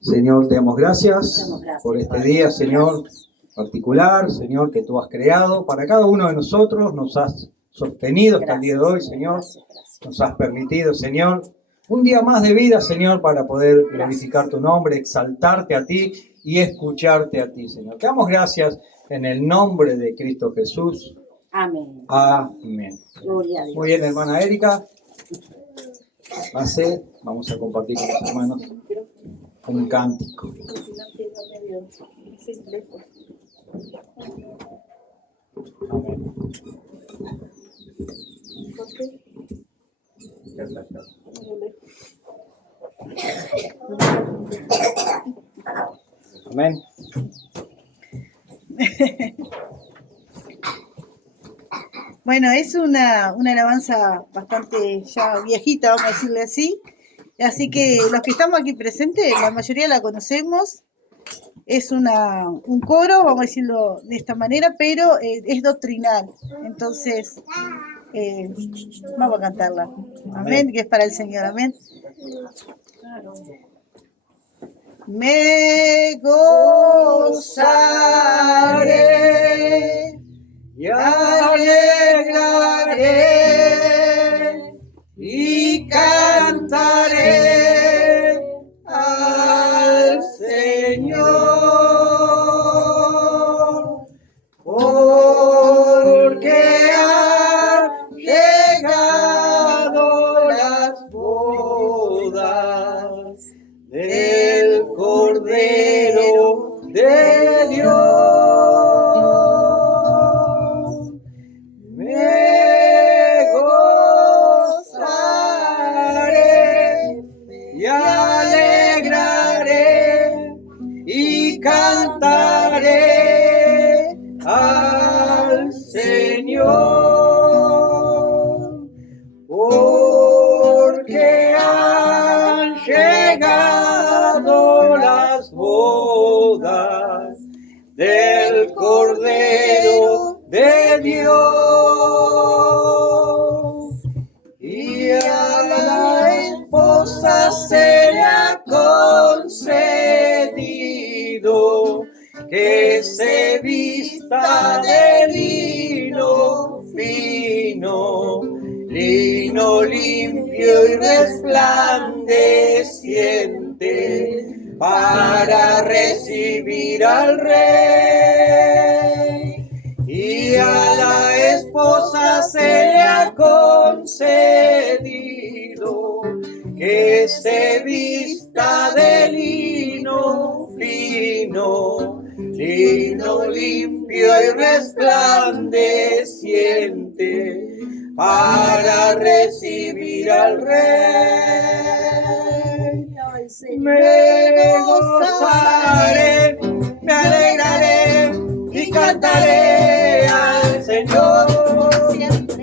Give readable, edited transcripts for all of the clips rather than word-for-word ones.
Señor, te damos gracias por este día, Señor, particular, Señor, que tú has creado para cada uno de nosotros, nos has sostenido hasta el día de hoy, Señor, nos has permitido, Señor, un día más de vida, Señor, para poder glorificar tu nombre, exaltarte a ti y escucharte a ti, Señor. Te damos gracias en el nombre de Cristo Jesús. Amén. Amén. Gloria a Dios. Muy bien, hermana Erika. Pase, vamos a compartir con los hermanos un cántico. Amén. Amén. Bueno, es una alabanza bastante ya viejita, vamos a decirle así. Así que los que estamos aquí presentes, la mayoría la conocemos. Es un coro, vamos a decirlo de esta manera, pero es doctrinal. Entonces, vamos a cantarla. Amén, que es para el Señor. Amén. Me gozaré Y alegraré y cantaré al Señor, porque han llegado las bodas del Cordero de Dios. Cantaré al Señor, porque han llegado las bodas del Cordero de Dios, y a la esposa se le ha concedido que se vista de lino fino, lino limpio y resplandeciente, para recibir al Rey. Y a la esposa se le ha concedido que se vista de lino fino, lino limpio y resplandeciente, para recibir al Rey. Me gozaré, me alegraré y cantaré al Señor,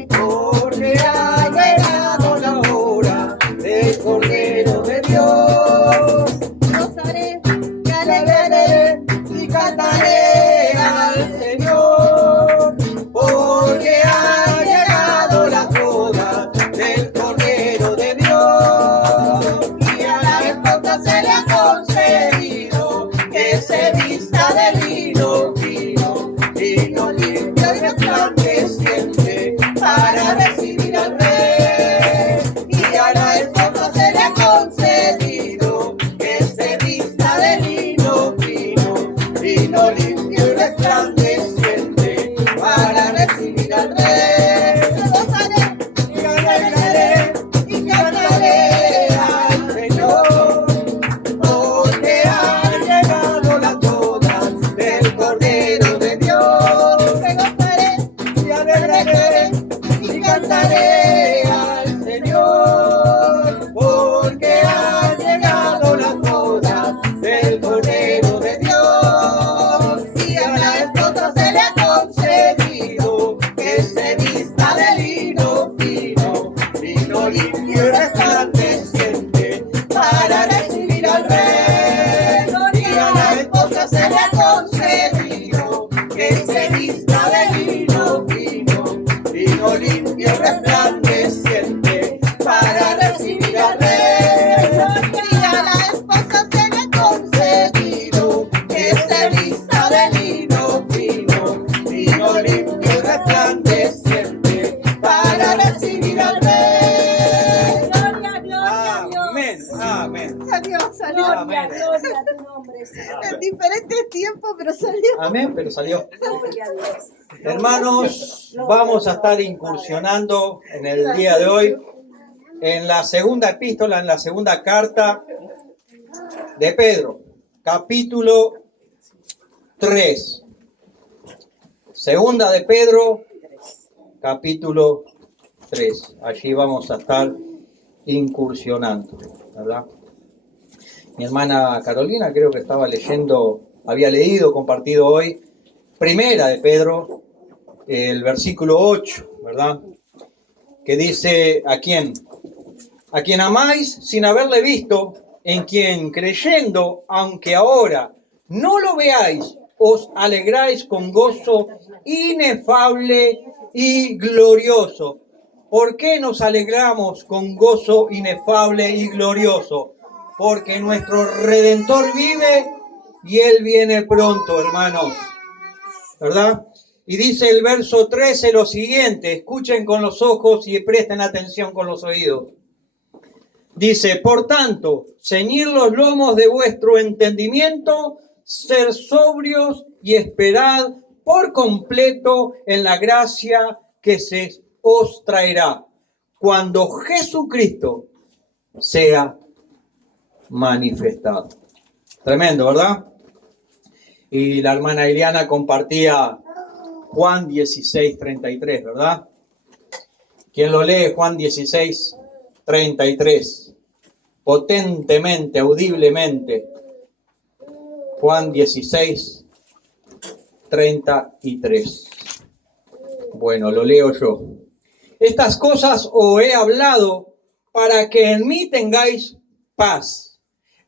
porque ha llegado la hora del Cordero de Dios. gozaré, me alegraré Y cantaré al Señor, porque ha llegado la boda del Cordero de Dios. Y a la esposa se le ha concedido que se vista de lino fino, lino limpio y resplandeciente, para recibir al Rey. Y a la esposa se le ha concedido que se vista de lino fino, lino limpio y resplandeciente, para recibir al Rey. Y alegraré y cantaré al Señor, porque han llegado las bodas del Cordero de Dios. Me gozaré y alegraré y cantaré al Señor, porque han llegado las bodas del Cordero de Dios. salió. Gloria, gloria a tu nombre, Señor. En diferentes tiempos, pero salió. Amén, pero salió. Gloria a Dios. Hermanos, vamos a estar incursionando en el día de hoy en la segunda epístola, en la segunda carta de Pedro, capítulo 3. Segunda de Pedro, capítulo 3. Allí vamos a estar incursionando, ¿verdad? Mi hermana Carolina creo que estaba leyendo, había leído, compartido hoy, primera de Pedro, el versículo 8, ¿verdad? Que dice, ¿a quién amáis sin haberle visto, en quien creyendo, aunque ahora no lo veáis, os alegráis con gozo inefable y glorioso. ¿Por qué nos alegramos con gozo inefable y glorioso? Porque nuestro Redentor vive y Él viene pronto, hermanos. ¿Verdad? Y dice el verso 13 lo siguiente, escuchen con los ojos y presten atención con los oídos. Dice, por tanto, ceñid los lomos de vuestro entendimiento, ser sobrios y esperad por completo en la gracia que se os traerá cuando Jesucristo sea manifestado. Tremendo, ¿verdad? Y la hermana Eliana compartía Juan 16:33, ¿verdad? ¿Quién lo lee? Juan 16:33. Potentemente, audiblemente. Juan 16:33. Bueno, lo leo yo. Estas cosas os he hablado para que en mí tengáis paz.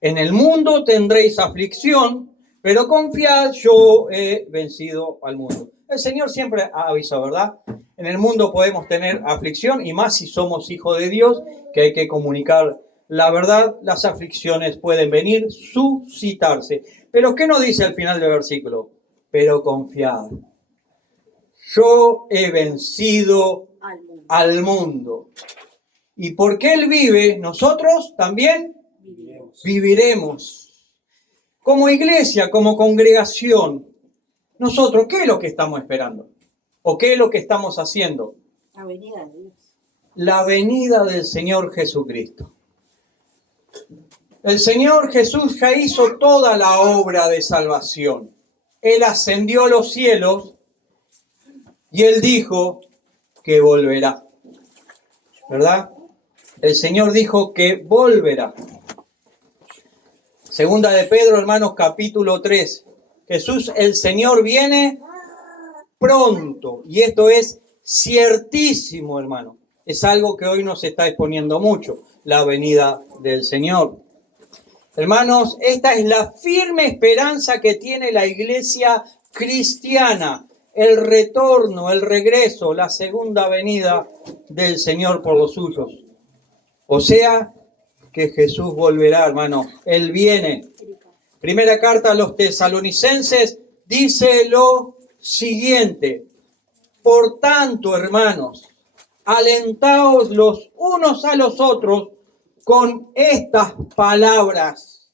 En el mundo tendréis aflicción, pero confiad, yo he vencido al mundo. El Señor siempre ha avisado, ¿verdad? En el mundo podemos tener aflicción, y más si somos hijos de Dios, que hay que comunicar la verdad. Las aflicciones pueden venir, suscitarse. Pero ¿qué nos dice al final del versículo? Pero confiad. Yo he vencido al mundo. Y porque Él vive, nosotros también viviremos. Como iglesia, como congregación, nosotros, ¿qué es lo que estamos esperando? ¿O qué es lo que estamos haciendo? La venida de Dios. La venida del Señor Jesucristo. El Señor Jesús ya hizo toda la obra de salvación. Él ascendió a los cielos y Él dijo que volverá. ¿Verdad? El Señor dijo que volverá. Segunda de Pedro, hermanos, capítulo 3. Jesús, el Señor, viene pronto. Y esto es ciertísimo, hermano. Es algo que hoy nos está exponiendo mucho, la venida del Señor. Hermanos, esta es la firme esperanza que tiene la iglesia cristiana. El retorno, el regreso, la segunda venida del Señor por los suyos. O sea, que Jesús volverá, hermano. Él viene. Primera carta a los tesalonicenses dice lo siguiente. Por tanto, hermanos, alentaos los unos a los otros con estas palabras.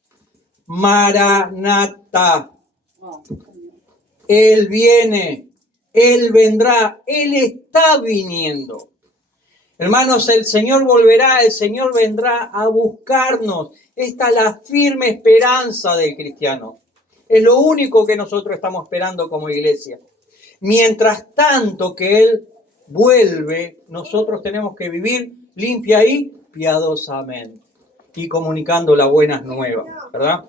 Maranatha. Él viene, Él vendrá, Él está viniendo. Hermanos, el Señor volverá, el Señor vendrá a buscarnos. Esta es la firme esperanza del cristiano. Es lo único que nosotros estamos esperando como iglesia. Mientras tanto que Él vuelve, nosotros tenemos que vivir limpia y piadosamente y comunicando las buenas nuevas, ¿verdad?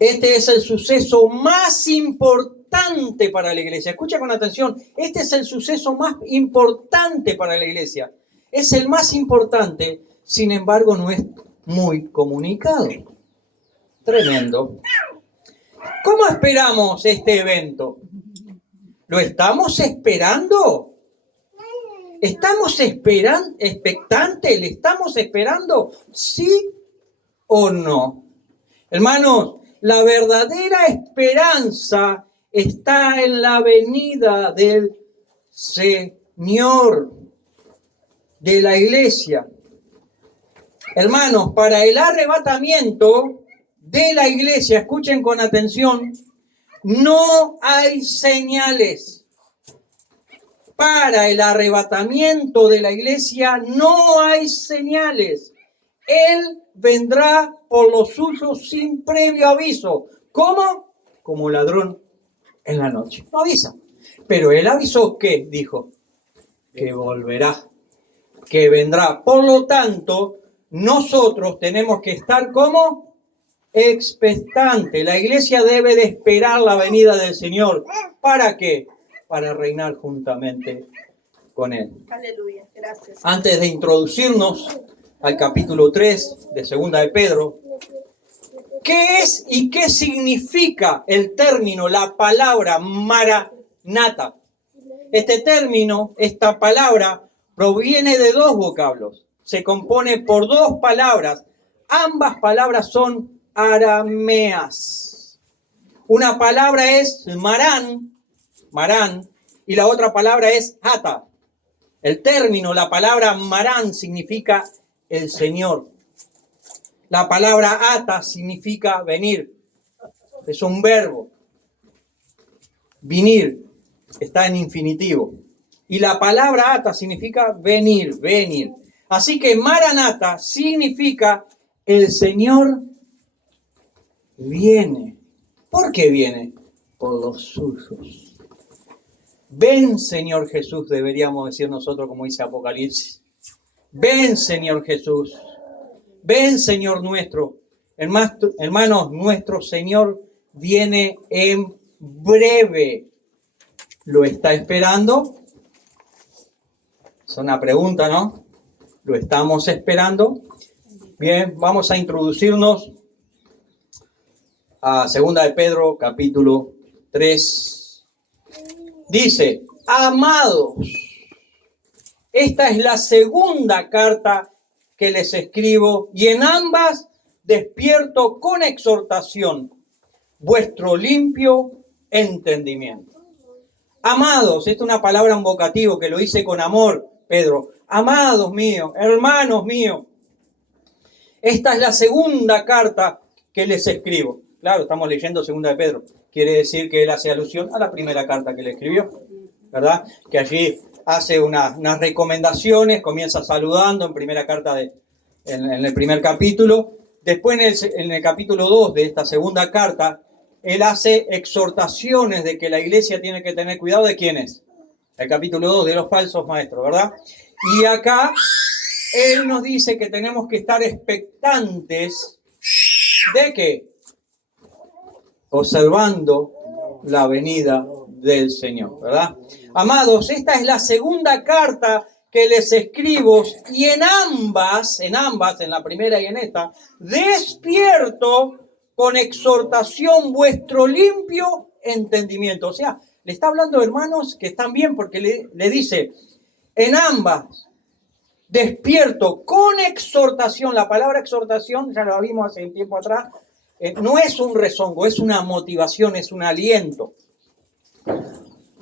Este es el suceso más importante para la iglesia. Escucha con atención. Este es el suceso más importante para la iglesia. Es el más importante, sin embargo, no es muy comunicado. Tremendo. ¿Cómo esperamos este evento? ¿Lo estamos esperando? ¿Estamos expectantes? ¿Le estamos esperando? ¿Sí o no? Hermanos, la verdadera esperanza está en la venida del Señor, de la iglesia. Hermanos, para el arrebatamiento de la iglesia, escuchen con atención, no hay señales. Para el arrebatamiento de la iglesia no hay señales. Él vendrá por los suyos sin previo aviso. ¿Cómo? Como ladrón en la noche. No avisa. Pero él avisó que, dijo, que volverá, que vendrá. Por lo tanto, nosotros tenemos que estar como expectantes. La iglesia debe de esperar la venida del Señor. ¿Para qué? Para reinar juntamente con Él. Aleluya, gracias. Antes de introducirnos al capítulo 3 de Segunda de Pedro, ¿qué es y qué significa el término, la palabra Maranata? Este término, esta palabra, proviene de dos vocablos. Se compone por dos palabras. Ambas palabras son arameas. Una palabra es marán, y la otra palabra es ata. El término, la palabra marán, significa el Señor. La palabra ata significa venir. Es un verbo. Venir está en infinitivo. Y la palabra ata significa venir, venir. Así que Maranata significa el Señor viene. ¿Por qué viene? Por los suyos. Ven, Señor Jesús, deberíamos decir nosotros, como dice Apocalipsis. Ven, Señor Jesús. Ven, Señor nuestro. Hermanos, nuestro Señor viene en breve. ¿Lo está esperando? Es una pregunta, ¿no? ¿Lo estamos esperando? Bien, vamos a introducirnos a 2 de Pedro, capítulo 3. Dice, amados, esta es la segunda carta que les escribo y en ambas despierto con exhortación vuestro limpio entendimiento. Amados, esta es una palabra en vocativo que lo hice con amor, Pedro. Amados míos, hermanos míos, esta es la segunda carta que les escribo. Claro, estamos leyendo 2 de Pedro. Quiere decir que él hace alusión a la primera carta que le escribió, ¿verdad? Que allí hace unas recomendaciones, comienza saludando en primera carta, en el primer capítulo. Después en el capítulo 2 de esta segunda carta, él hace exhortaciones de que la iglesia tiene que tener cuidado de quiénes. El capítulo 2 de los falsos maestros, ¿verdad? Y acá él nos dice que tenemos que estar expectantes de que observando la venida del Señor, ¿verdad? Amados, esta es la segunda carta que les escribo y en ambas, en la primera y en esta, despierto con exhortación vuestro limpio entendimiento. O sea, le está hablando, hermanos, que están bien porque le dice, en ambas despierto con exhortación. La palabra exhortación, ya lo vimos hace un tiempo atrás, no es un rezongo, es una motivación, es un aliento.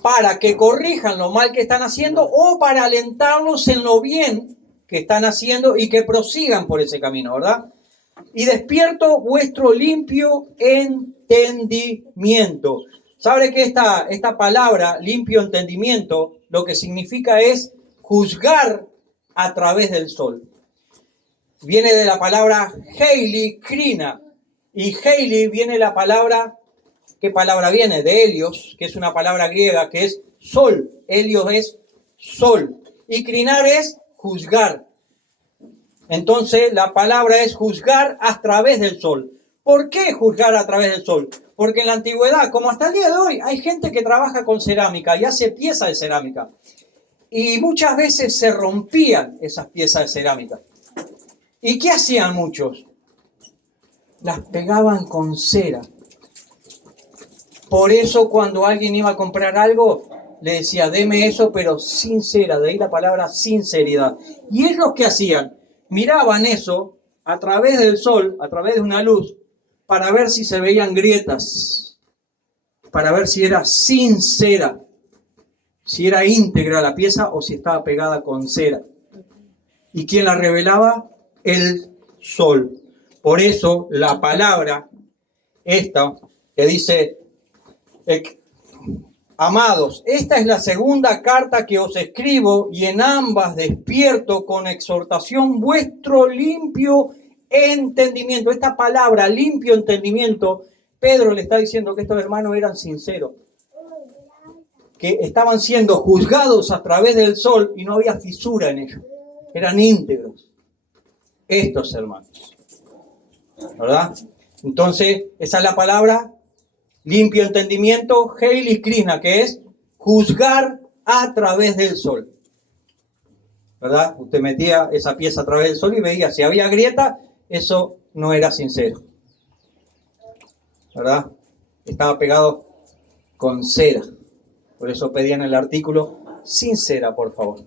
Para que corrijan lo mal que están haciendo o para alentarlos en lo bien que están haciendo y que prosigan por ese camino, ¿verdad? Y despierto vuestro limpio entendimiento. ¿Sabe que esta palabra, limpio entendimiento, lo que significa es juzgar a través del sol? Viene de la palabra Heili, Krina. Y Heili viene la palabra, ¿qué palabra viene? De Helios, que es una palabra griega que es sol. Helios es sol. Y Krinar es juzgar. Entonces la palabra es juzgar a través del sol. ¿Por qué juzgar a través del sol? Porque en la antigüedad, como hasta el día de hoy, hay gente que trabaja con cerámica y hace piezas de cerámica. Y muchas veces se rompían esas piezas de cerámica. ¿Y qué hacían muchos? Las pegaban con cera. Por eso cuando alguien iba a comprar algo, le decía, deme eso, pero sin cera. De ahí la palabra sinceridad. Y ellos ¿qué hacían? Miraban eso a través del sol, a través de una luz, para ver si se veían grietas, para ver si era sincera, si era íntegra la pieza o si estaba pegada con cera. ¿Y quién la revelaba? El sol. Por eso la palabra esta que dice, amados, esta es la segunda carta que os escribo y en ambas despierto con exhortación vuestro limpio entendimiento. Esta palabra, limpio entendimiento, Pedro le está diciendo que estos hermanos eran sinceros, que estaban siendo juzgados a través del sol y no había fisura en ellos. Eran íntegros estos hermanos, ¿verdad? Entonces, esa es la palabra, limpio entendimiento, Heilig Krishna, que es juzgar a través del sol, ¿verdad? Usted metía esa pieza a través del sol y veía si había grieta, eso no era sincero, ¿verdad? Estaba pegado con cera. Por eso pedían el artículo sin cera, por favor.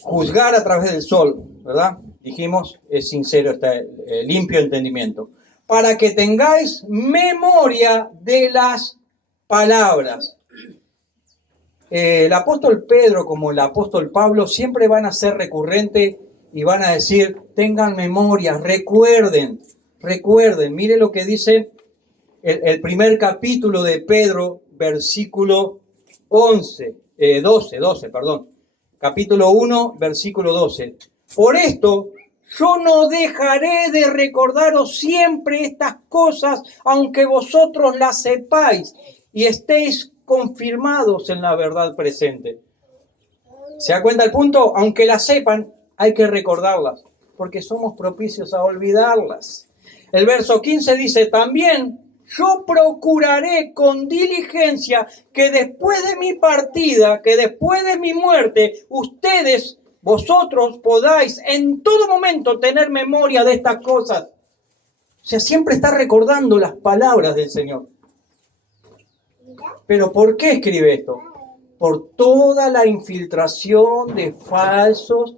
Juzgar a través del sol, ¿verdad? Dijimos, es sincero, limpio entendimiento. Para que tengáis memoria de las palabras. El apóstol Pedro, como el apóstol Pablo, siempre van a ser recurrentes y van a decir, tengan memoria, recuerden. Mire lo que dice el primer capítulo de Pedro, versículo 12, capítulo 1, versículo 12. Por esto, yo no dejaré de recordaros siempre estas cosas, aunque vosotros las sepáis y estéis confirmados en la verdad presente. ¿Se da cuenta el punto? Aunque las sepan, hay que recordarlas, porque somos propicios a olvidarlas. El verso 15 dice, también yo procuraré con diligencia que después de mi partida, que después de mi muerte, vosotros podáis en todo momento tener memoria de estas cosas. O sea, siempre está recordando las palabras del Señor. ¿Pero por qué escribe esto? Por toda la infiltración de falsos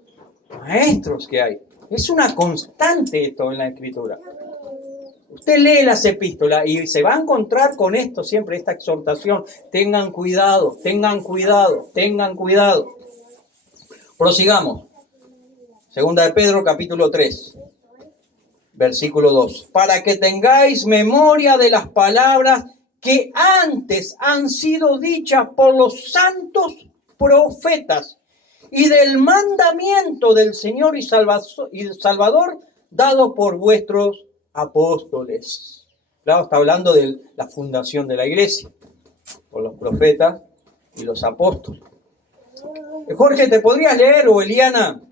maestros que hay. Es una constante esto en la Escritura. Usted lee las epístolas y se va a encontrar con esto siempre, esta exhortación. Tengan cuidado, tengan cuidado, tengan cuidado. Prosigamos. Segunda de Pedro, capítulo 3, versículo 2. Para que tengáis memoria de las palabras que antes han sido dichas por los santos profetas y del mandamiento del Señor y Salvador dado por vuestros apóstoles. Claro, está hablando de la fundación de la iglesia, por los profetas y los apóstoles. Jorge, ¿te podrías leer, o Eliana,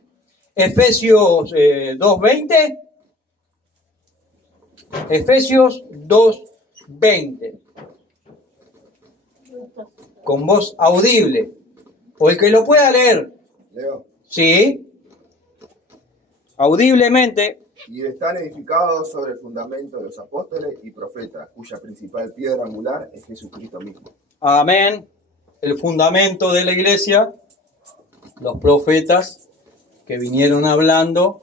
Efesios 2:20? Efesios 2:20. Con voz audible. O el que lo pueda leer. Leo. Sí. Audiblemente. Y están edificados sobre el fundamento de los apóstoles y profetas, cuya principal piedra angular es Jesucristo mismo. Amén. El fundamento de la iglesia, los profetas que vinieron hablando,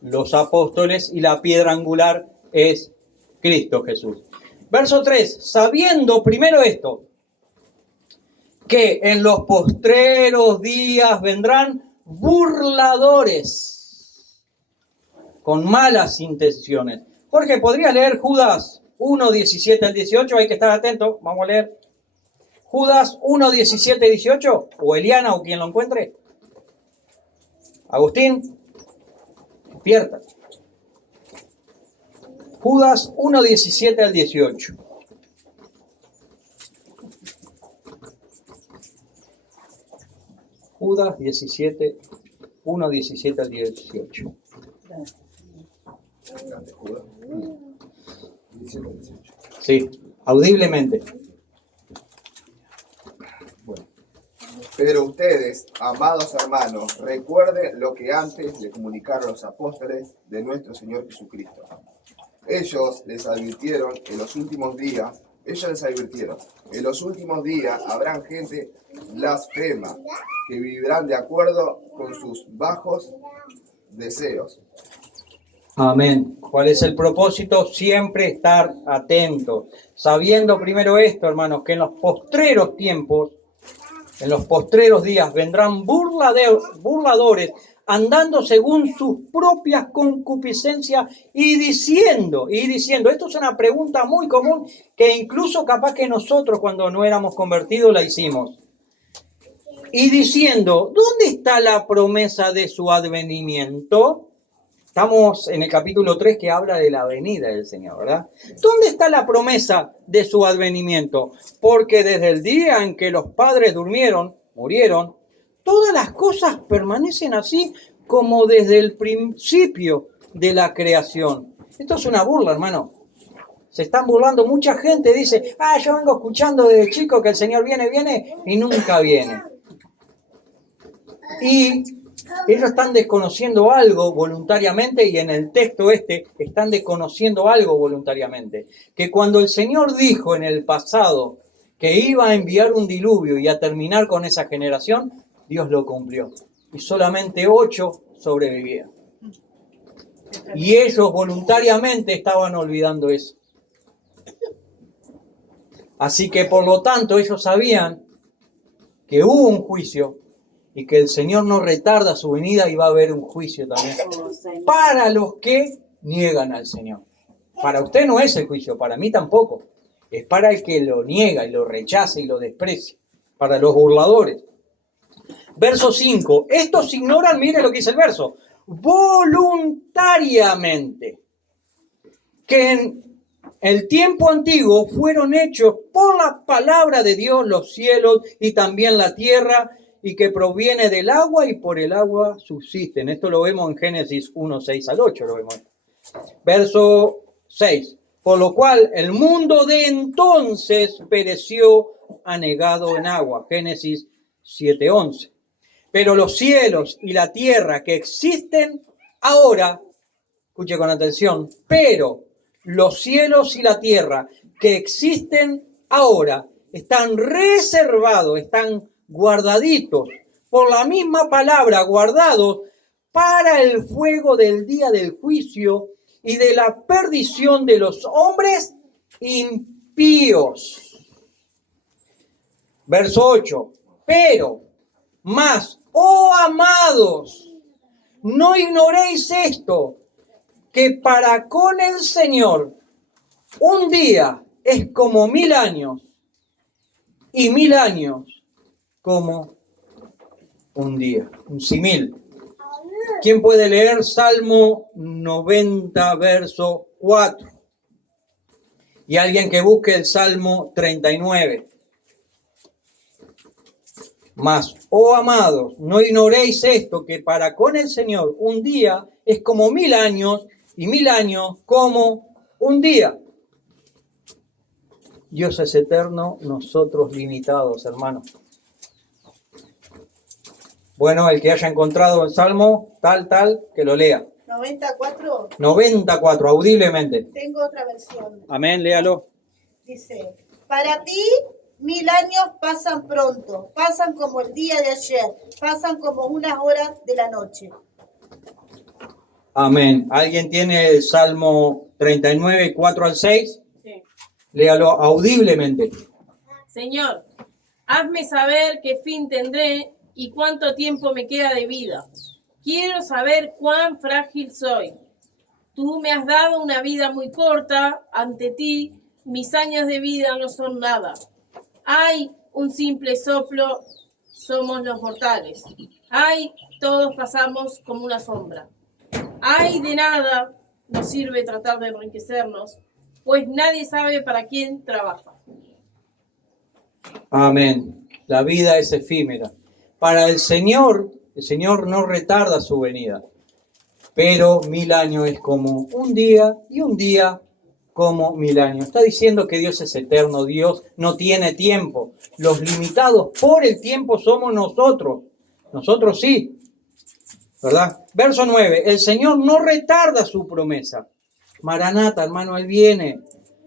los apóstoles, y la piedra angular es Cristo Jesús. Verso 3. Sabiendo primero esto, que en los postreros días vendrán burladores con malas intenciones. Jorge, ¿podrías leer Judas 1, 17 al 18? Hay que estar atento. Vamos a leer Judas 1, 17 y 18. O Eliana, o quien lo encuentre. Agustín, despierta. Judas 1, 17 al 18. Judas 17, 1, 17 al 18. Judas 17 al 18. Sí, audiblemente. Bueno. Pero ustedes, amados hermanos, recuerden lo que antes le comunicaron los apóstoles de nuestro Señor Jesucristo. Ellos les advirtieron en los últimos días habrán gente blasfema que vivirán de acuerdo con sus bajos deseos. Amén. ¿Cuál es el propósito? Siempre estar atentos. Sabiendo primero esto, hermanos, que en los postreros tiempos En los postreros días vendrán burladores, andando según sus propias concupiscencias y diciendo, esto es una pregunta muy común que incluso capaz que nosotros cuando no éramos convertidos la hicimos. Y diciendo, ¿dónde está la promesa de su advenimiento? Estamos en el capítulo 3 que habla de la venida del Señor, ¿verdad? ¿Dónde está la promesa de su advenimiento? Porque desde el día en que los padres murieron, todas las cosas permanecen así como desde el principio de la creación. Esto es una burla, hermano. Se están burlando. Mucha gente dice, yo vengo escuchando desde chico que el Señor viene y nunca viene. Y ellos están desconociendo algo voluntariamente, y en el texto están desconociendo algo voluntariamente. Que cuando el Señor dijo en el pasado que iba a enviar un diluvio y a terminar con esa generación, Dios lo cumplió. Y solamente 8 sobrevivían. Y ellos voluntariamente estaban olvidando eso. Así que por lo tanto ellos sabían que hubo un juicio y que el Señor no retarda su venida, y va a haber un juicio también para los que niegan al Señor. Para usted no es el juicio, para mí tampoco. Es para el que lo niega y lo rechaza y lo desprecia, para los burladores. Verso 5. Estos ignoran, mire lo que dice el verso, voluntariamente, que en el tiempo antiguo fueron hechos por la palabra de Dios los cielos y también la tierra, y que proviene del agua y por el agua subsisten. Esto lo vemos en Génesis 1, 6 al 8. Lo vemos. Verso 6. Por lo cual el mundo de entonces pereció anegado en agua. Génesis 7, 11. Pero los cielos y la tierra que existen ahora, escuche con atención, pero los cielos y la tierra que existen ahora están reservados, están guardaditos, por la misma palabra, guardados para el fuego del día del juicio y de la perdición de los hombres impíos. Verso 8. Pero, más, oh amados, no ignoréis esto, que para con el Señor un día es como 1000 años, y 1000 años como un día, un simil. ¿Quién puede leer Salmo 90, verso 4? Y alguien que busque el Salmo 39. Mas, oh amados, no ignoréis esto, que para con el Señor un día es como 1000 años, y 1000 años como un día. Dios es eterno, nosotros limitados, hermanos. Bueno, el que haya encontrado el Salmo, tal, que lo lea. 94. 94, audiblemente. Tengo otra versión. Amén, léalo. Dice, para ti 1000 años pasan pronto, pasan como el día de ayer, pasan como unas horas de la noche. Amén. ¿Alguien tiene el Salmo 39, 4 al 6? Sí. Léalo audiblemente. Señor, hazme saber qué fin tendré y cuánto tiempo me queda de vida. Quiero saber cuán frágil soy. Tú me has dado una vida muy corta. Ante ti, mis años de vida no son nada. Hay un simple soplo, somos los mortales. Ay, todos pasamos como una sombra. Ay, de nada nos sirve tratar de enriquecernos, pues nadie sabe para quién trabaja. Amén. La vida es efímera. Para el Señor no retarda su venida, pero 1000 años es como un día, y un día como 1000 años. Está diciendo que Dios es eterno, Dios no tiene tiempo. Los limitados por el tiempo somos nosotros. Nosotros sí, ¿verdad? Verso 9. El Señor no retarda su promesa. Maranata, hermano, Él viene.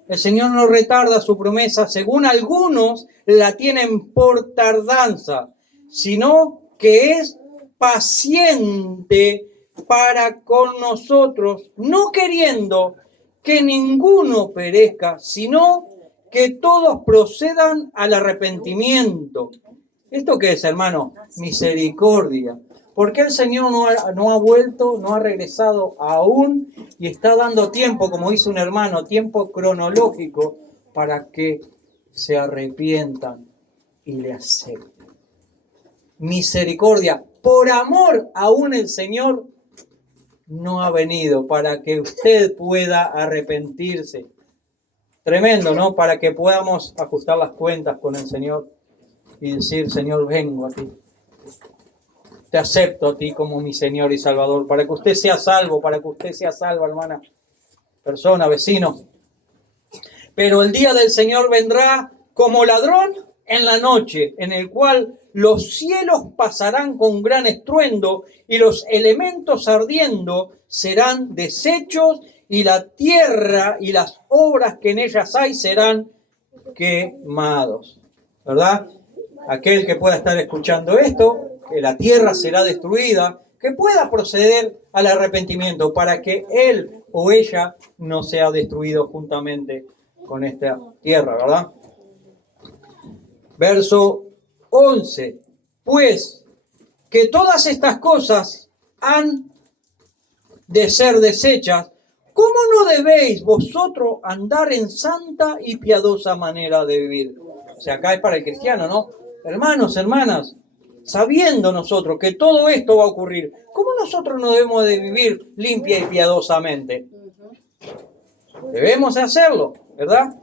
El Señor no retarda su promesa, según algunos la tienen por tardanza, sino que es paciente para con nosotros, no queriendo que ninguno perezca, sino que todos procedan al arrepentimiento. ¿Esto qué es, hermano? Misericordia. ¿Por qué el Señor no ha vuelto, no ha regresado aún y está dando tiempo, como dice un hermano, tiempo cronológico para que se arrepientan y le acepten? Misericordia. Por amor aún el Señor no ha venido para que usted pueda arrepentirse. Tremendo, ¿no? Para que podamos ajustar las cuentas con el Señor y decir, Señor, vengo a ti. Te acepto a ti como mi Señor y Salvador, para que usted sea salvo, para que usted sea salva, hermana, persona, vecino. Pero el día del Señor vendrá como ladrón en la noche, en el cual los cielos pasarán con gran estruendo y los elementos ardiendo serán deshechos y la tierra y las obras que en ellas hay serán quemados. ¿Verdad? Aquel que pueda estar escuchando esto, que la tierra será destruida, que pueda proceder al arrepentimiento para que él o ella no sea destruido juntamente con esta tierra, ¿verdad? Verso 11. Pues que todas estas cosas han de ser deshechas, ¿cómo no debéis vosotros andar en santa y piadosa manera de vivir? O sea, acá es para el cristiano, ¿no? Hermanos, hermanas, sabiendo nosotros que todo esto va a ocurrir, ¿cómo nosotros no debemos de vivir limpia y piadosamente? Debemos de hacerlo, ¿verdad?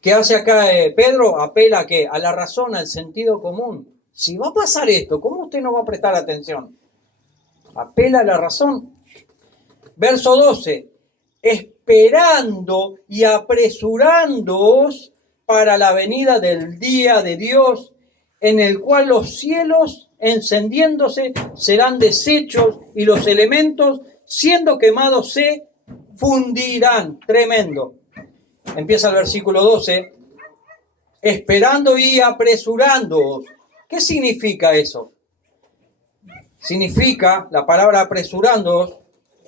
¿Qué hace acá Pedro? Apela ¿a qué? A la razón, al sentido común. Si va a pasar esto, ¿cómo usted no va a prestar atención? Apela a la razón. Verso 12. Esperando y apresurándoos para la venida del día de Dios, en el cual los cielos encendiéndose serán deshechos y los elementos siendo quemados se fundirán. Tremendo. Empieza el versículo 12. Esperando y apresurándoos. ¿Qué significa eso? Significa, la palabra apresurándoos,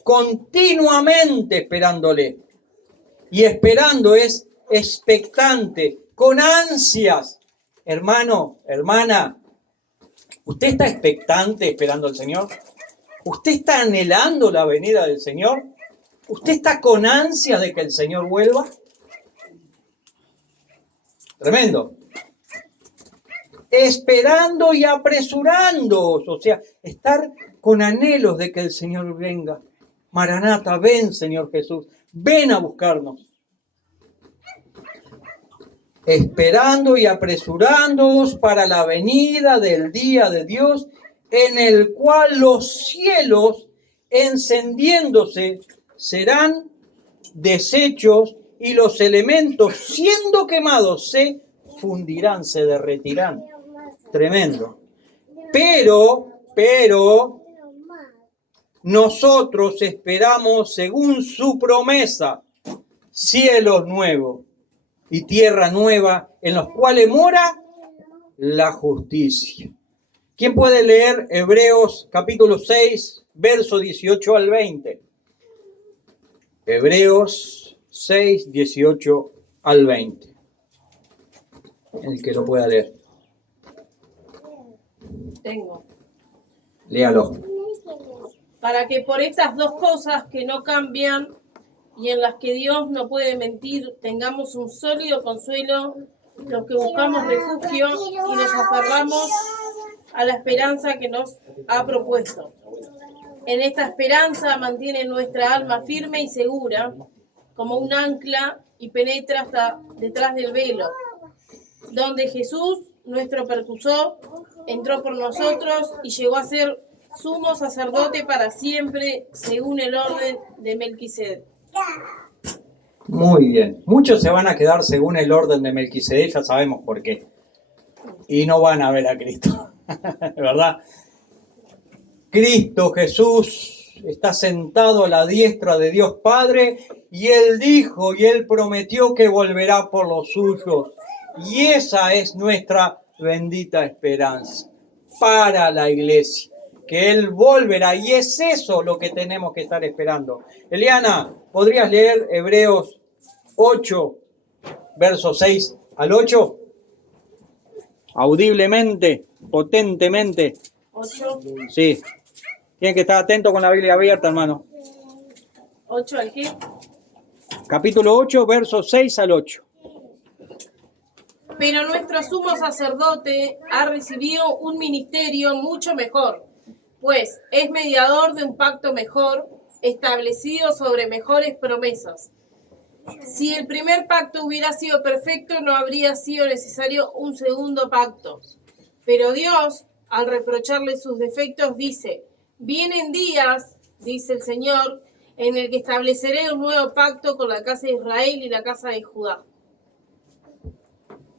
continuamente esperándole. Y esperando es expectante, con ansias. Hermano, hermana, ¿usted está expectante esperando al Señor? ¿Usted está anhelando la venida del Señor? ¿Usted está con ansias de que el Señor vuelva? Tremendo. Esperando y apresurándoos, o sea, estar con anhelos de que el Señor venga. Maranata, ven, Señor Jesús, ven a buscarnos. Esperando y apresurándoos para la venida del día de Dios, en el cual los cielos encendiéndose serán deshechos y los elementos siendo quemados se fundirán, se derretirán. Tremendo. Pero nosotros esperamos según su promesa cielos nuevos y tierra nueva en los cuales mora la justicia. ¿Quién puede leer Hebreos capítulo 6, verso 18 al 20? Hebreos 6, 18 al 20. El que lo pueda leer. Tengo. Léalo. Para que por estas dos cosas que no cambian y en las que Dios no puede mentir, tengamos un sólido consuelo, los que buscamos refugio y nos aferramos a la esperanza que nos ha propuesto. En esta esperanza mantiene nuestra alma firme y segura, como un ancla, y penetra hasta detrás del velo, donde Jesús, nuestro percursor, entró por nosotros y llegó a ser sumo sacerdote para siempre, según el orden de Melquisedec. Muy bien. Muchos se van a quedar según el orden de Melquisedec, ya sabemos por qué. Y no van a ver a Cristo, ¿verdad? Cristo Jesús está sentado a la diestra de Dios Padre y Él dijo y Él prometió que volverá por los suyos. Y esa es nuestra bendita esperanza para la iglesia, que Él volverá, y es eso lo que tenemos que estar esperando. Eliana, ¿podrías leer Hebreos 8, versos 6 al 8? audiblemente, potentemente. 8. Sí. Tienen que estar atentos con la Biblia abierta, hermano. 8 al qué. Capítulo 8, versos 6 al 8. Pero nuestro sumo sacerdote ha recibido un ministerio mucho mejor, pues es mediador de un pacto mejor, establecido sobre mejores promesas. Si el primer pacto hubiera sido perfecto, no habría sido necesario un segundo pacto. Pero Dios, al reprocharle sus defectos, dice: vienen días, dice el Señor, en el que estableceré un nuevo pacto con la casa de Israel y la casa de Judá.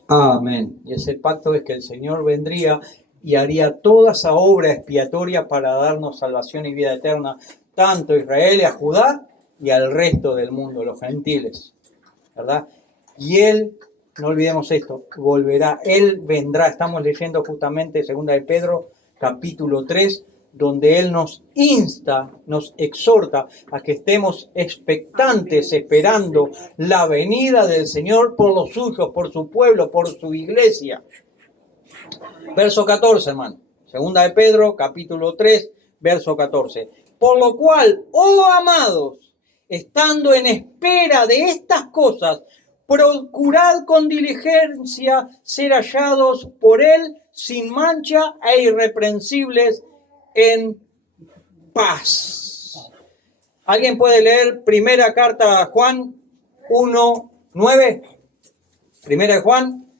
Amén. Y ese pacto es que el Señor vendría y haría toda esa obra expiatoria para darnos salvación y vida eterna, tanto a Israel y a Judá y al resto del mundo, los gentiles, ¿verdad? Y Él, no olvidemos esto, volverá, Él vendrá. Estamos leyendo justamente 2 de Pedro, capítulo 3, donde Él nos insta, nos exhorta a que estemos expectantes, esperando la venida del Señor por los suyos, por su pueblo, por su iglesia. Verso 14, hermano. 2 de Pedro, capítulo 3, verso 14. Por lo cual, oh amados, estando en espera de estas cosas, procurad con diligencia ser hallados por Él sin mancha e irreprensibles en paz. ¿Alguien puede leer primera carta a Juan 1:9? Primera de Juan,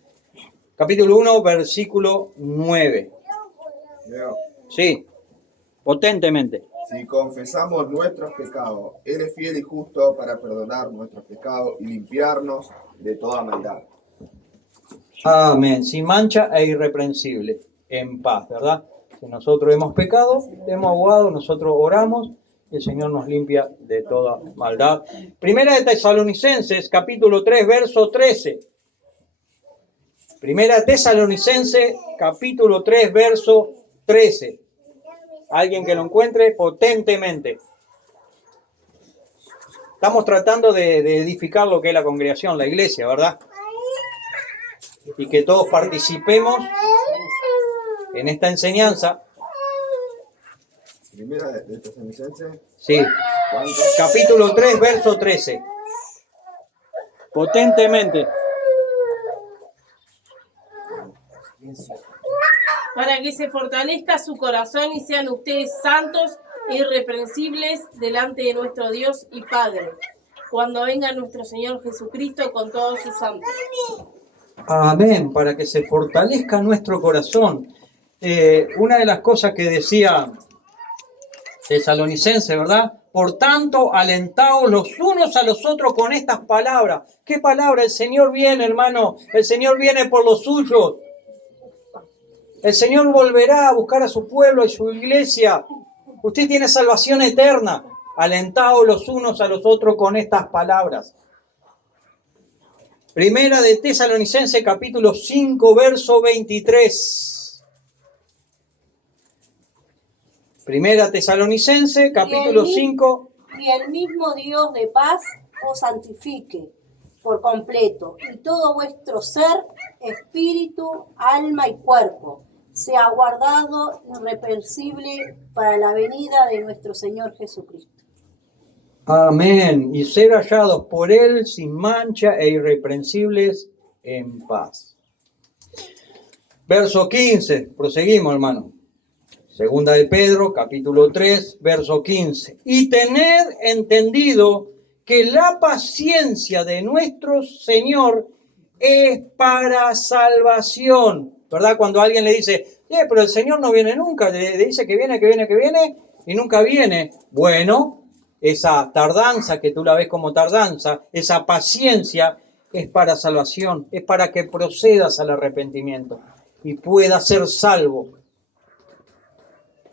capítulo 1, versículo 9. Leo. Sí, potentemente. Si confesamos nuestros pecados, Él es fiel y justo para perdonar nuestros pecados y limpiarnos de toda maldad. Amén. Sin mancha e irreprensible, en paz, ¿verdad? Si nosotros hemos pecado, hemos abogado, nosotros oramos y el Señor nos limpia de toda maldad. Primera de Tesalonicenses, capítulo 3, verso 13. Primera de Tesalonicenses, capítulo 3, verso 13. Alguien que lo encuentre potentemente. Estamos tratando de edificar lo que es la congregación, la iglesia, ¿verdad? Y que todos participemos en esta enseñanza. Primera de Tesalonicenses. Sí. ¿Cuánto? Capítulo 3, verso 13. Potentemente. Para que se fortalezca su corazón y sean ustedes santos e irreprensibles delante de nuestro Dios y Padre, cuando venga nuestro Señor Jesucristo con todos sus santos. Amén. Para que se fortalezca nuestro corazón. Una de las cosas que decía Tesalonicense, ¿verdad? Por tanto, alentaos los unos a los otros con estas palabras. ¿Qué palabra? El Señor viene, hermano. El Señor viene por los suyos. El Señor volverá a buscar a su pueblo y su iglesia. Usted tiene salvación eterna. Alentaos los unos a los otros con estas palabras. Primera de Tesalonicenses, capítulo 5, verso 23. Primera Tesalonicenses, capítulo 5. Y el mismo Dios de paz os santifique por completo, y todo vuestro ser, espíritu, alma y cuerpo, sea guardado irreprensible para la venida de nuestro Señor Jesucristo. Amén. Y ser hallados por Él sin mancha e irreprensibles en paz. Verso 15. Proseguimos, hermano. Segunda de Pedro, capítulo 3, verso 15. Y tened entendido que la paciencia de nuestro Señor es para salvación. ¿Verdad? Cuando alguien le dice, pero el Señor no viene nunca, le dice que viene y nunca viene. Bueno, esa tardanza, que tú la ves como tardanza, esa paciencia es para salvación, es para que procedas al arrepentimiento y puedas ser salvo.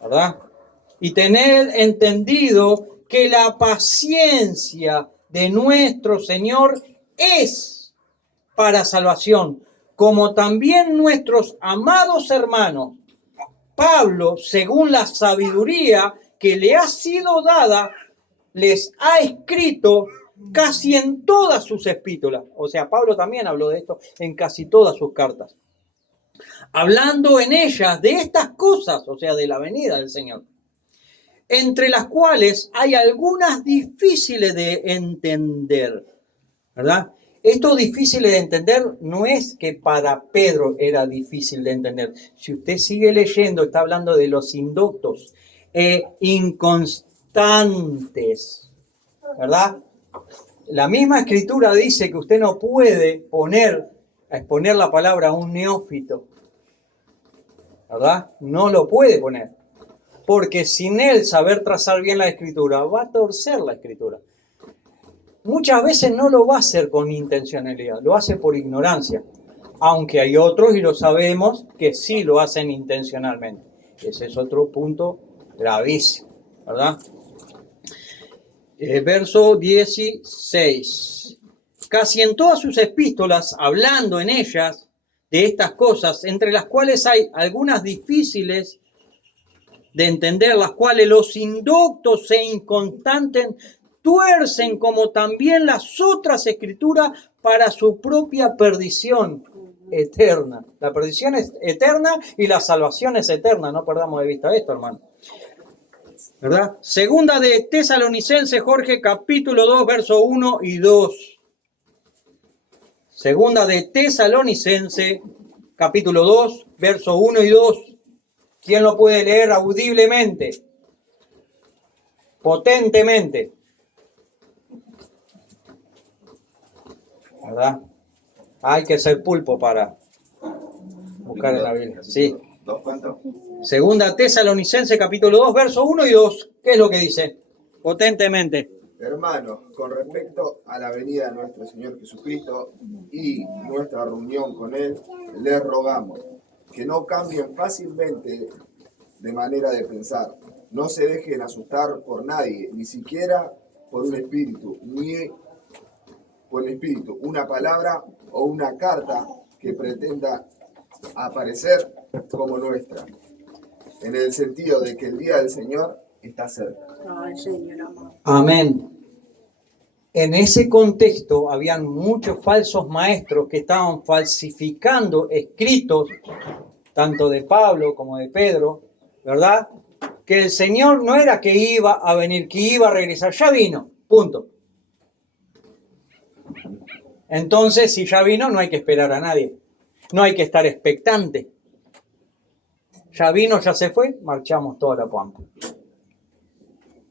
¿Verdad? Y tened entendido que la paciencia de nuestro Señor es para salvación, como también nuestros amados hermanos. Pablo, según la sabiduría que le ha sido dada, les ha escrito casi en todas sus epístolas. O sea, Pablo también habló de esto en casi todas sus cartas. hablando en ellas de estas cosas, o sea, de la venida del Señor, entre las cuales hay algunas difíciles de entender, ¿verdad? Esto difícil de entender no es que para Pedro era difícil de entender. Si usted sigue leyendo, está hablando de los indoctos e inconstantes, ¿verdad? La misma escritura dice que usted no puede exponer la palabra a un neófito, ¿verdad? No lo puede poner, porque sin él saber trazar bien la escritura, va a torcer la escritura. Muchas veces no lo va a hacer con intencionalidad, lo hace por ignorancia, aunque hay otros, y lo sabemos, que sí lo hacen intencionalmente. Ese es otro punto gravísimo, ¿verdad? Verso 16. Casi en todas sus epístolas, hablando en ellas de estas cosas, entre las cuales hay algunas difíciles de entender, las cuales los indoctos e inconstantes tuercen, como también las otras escrituras, para su propia perdición eterna. La perdición es eterna y la salvación es eterna. No perdamos de vista esto, hermano, ¿verdad? Segunda de Tesalonicenses, Jorge, capítulo 2, verso 1 y 2. Segunda de Tesalonicenses, capítulo 2, verso 1 y 2. ¿Quién lo puede leer audiblemente? Potentemente. ¿Verdad? Hay que ser pulpo para buscar en la Biblia. Sí. ¿Dos cuántos? Segunda Tesalonicenses, capítulo 2, verso 1 y 2. ¿Qué es lo que dice? Potentemente. Hermanos, con respecto a la venida de nuestro Señor Jesucristo y nuestra reunión con Él, les rogamos que no cambien fácilmente de manera de pensar. No se dejen asustar por nadie, ni siquiera por un espíritu, ni por el espíritu, una palabra o una carta que pretenda aparecer como nuestra, en el sentido de que el día del Señor está cerca. Ay, Señor amado. Amén. En ese contexto habían muchos falsos maestros que estaban falsificando escritos, tanto de Pablo como de Pedro, ¿verdad? Que el Señor no era que iba a venir, que iba a regresar, ya vino, punto. Entonces, si ya vino, no hay que esperar a nadie, no hay que estar expectante. Ya vino, ya se fue, marchamos toda la pampa.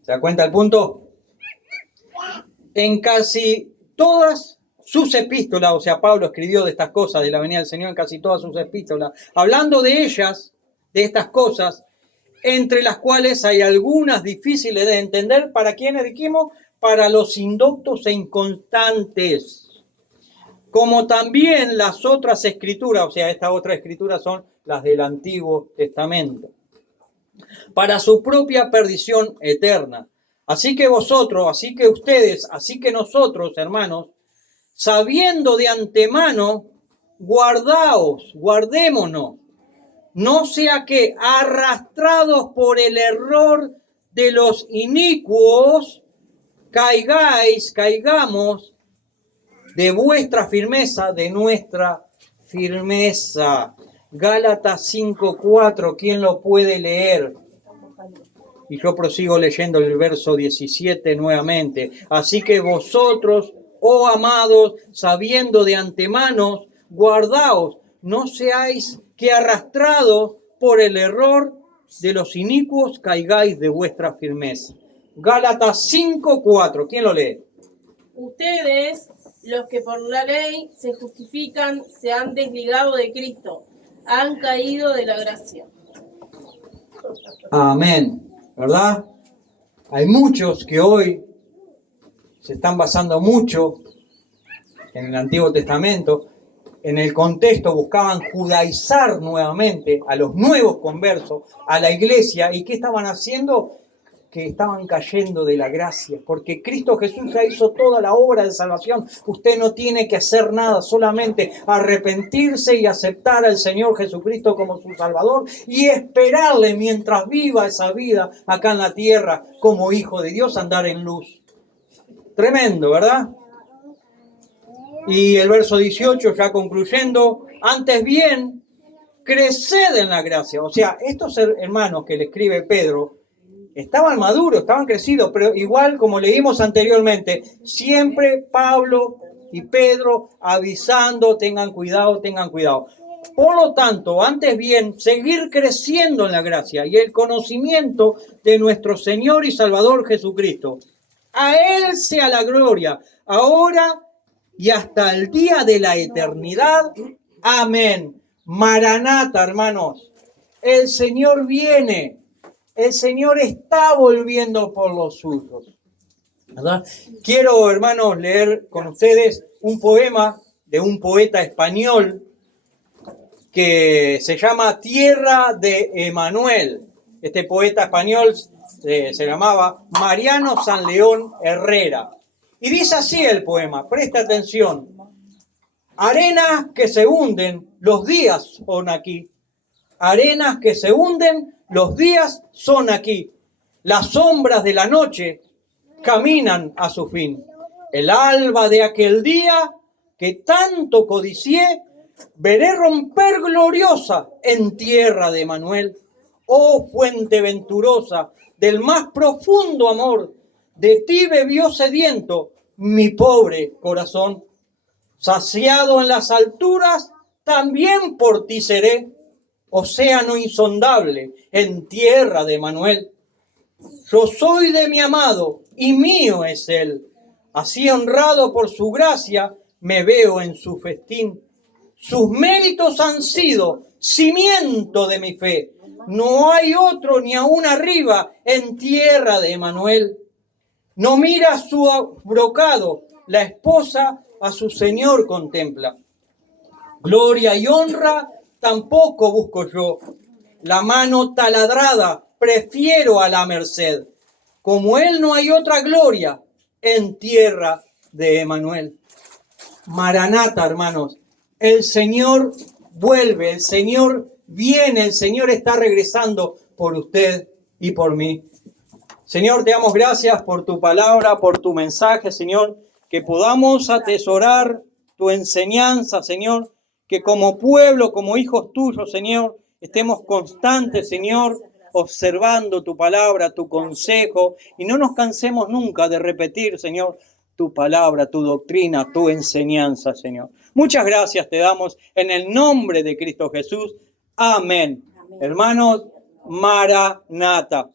¿Se da cuenta el punto? En casi todas sus epístolas, o sea, Pablo escribió de estas cosas, de la venida del Señor, en casi todas sus epístolas, hablando de ellas, de estas cosas, entre las cuales hay algunas difíciles de entender. ¿Para quiénes dijimos? Para los indoctos e inconstantes. Como también las otras escrituras, o sea, estas otras escrituras son las del Antiguo Testamento, para su propia perdición eterna. Así que vosotros, así que ustedes, así que nosotros, hermanos, sabiendo de antemano, guardémonos, no sea que arrastrados por el error de los inicuos, caigamos de vuestra firmeza, de nuestra firmeza. Gálatas 5:4, ¿quién lo puede leer? Y yo prosigo leyendo el verso 17 nuevamente. Así que vosotros, oh amados, sabiendo de antemano, guardaos, no seáis que arrastrados por el error de los inicuos, caigáis de vuestra firmeza. Gálatas 5:4, ¿quién lo lee? Ustedes, los que por la ley se justifican, se han desligado de Cristo, han caído de la gracia. Amén. ¿Verdad? Hay muchos que hoy se están basando mucho en el Antiguo Testamento. En el contexto buscaban judaizar nuevamente a los nuevos conversos, a la iglesia. ¿Y qué estaban haciendo? Que estaban cayendo de la gracia, porque Cristo Jesús ya hizo toda la obra de salvación. Usted no tiene que hacer nada, solamente arrepentirse y aceptar al Señor Jesucristo como su Salvador y esperarle mientras viva esa vida acá en la tierra como hijo de Dios, andar en luz. Tremendo, ¿verdad? Y el verso 18, ya concluyendo, antes bien, creced en la gracia. O sea, estos hermanos que le escribe Pedro estaban maduros, estaban crecidos, pero igual como leímos anteriormente, siempre Pablo y Pedro avisando, tengan cuidado, tengan cuidado. Por lo tanto, antes bien, seguir creciendo en la gracia y el conocimiento de nuestro Señor y Salvador Jesucristo. A Él sea la gloria, ahora y hasta el día de la eternidad. Amén. Maranata, hermanos. El Señor viene. El Señor está volviendo por los suyos. ¿Verdad? Quiero, hermanos, leer con ustedes un poema de un poeta español que se llama Tierra de Emanuel. Este poeta español se llamaba Mariano Sanleón Herrera. Y dice así el poema, presta atención. Arenas que se hunden, los días son aquí. Arenas que se hunden, los días son aquí. Las sombras de la noche caminan a su fin. El alba de aquel día que tanto codicié, veré romper gloriosa en tierra de Emanuel. Oh fuente venturosa del más profundo amor, de ti bebió sediento mi pobre corazón. Saciado en las alturas, también por ti seré, océano insondable en tierra de Emanuel. Yo soy de mi amado y mío es él. Así honrado por su gracia, me veo en su festín. Sus méritos han sido cimiento de mi fe. No hay otro ni aún arriba en tierra de Emanuel. No mira su brocado, la esposa a su señor contempla. Gloria y honra tampoco busco yo. La mano taladrada prefiero a la merced. Como él no hay otra gloria en tierra de Emanuel. Maranata, hermanos. El Señor vuelve, el Señor viene, el Señor está regresando por usted y por mí. Señor, te damos gracias por tu palabra, por tu mensaje, Señor, que podamos atesorar tu enseñanza, Señor, que como pueblo, como hijos tuyos, Señor, estemos constantes, Señor, observando tu palabra, tu consejo, y no nos cansemos nunca de repetir, Señor, tu palabra, tu doctrina, tu enseñanza, Señor. Muchas gracias te damos en el nombre de Cristo Jesús. Amén. Hermanos, Maranata.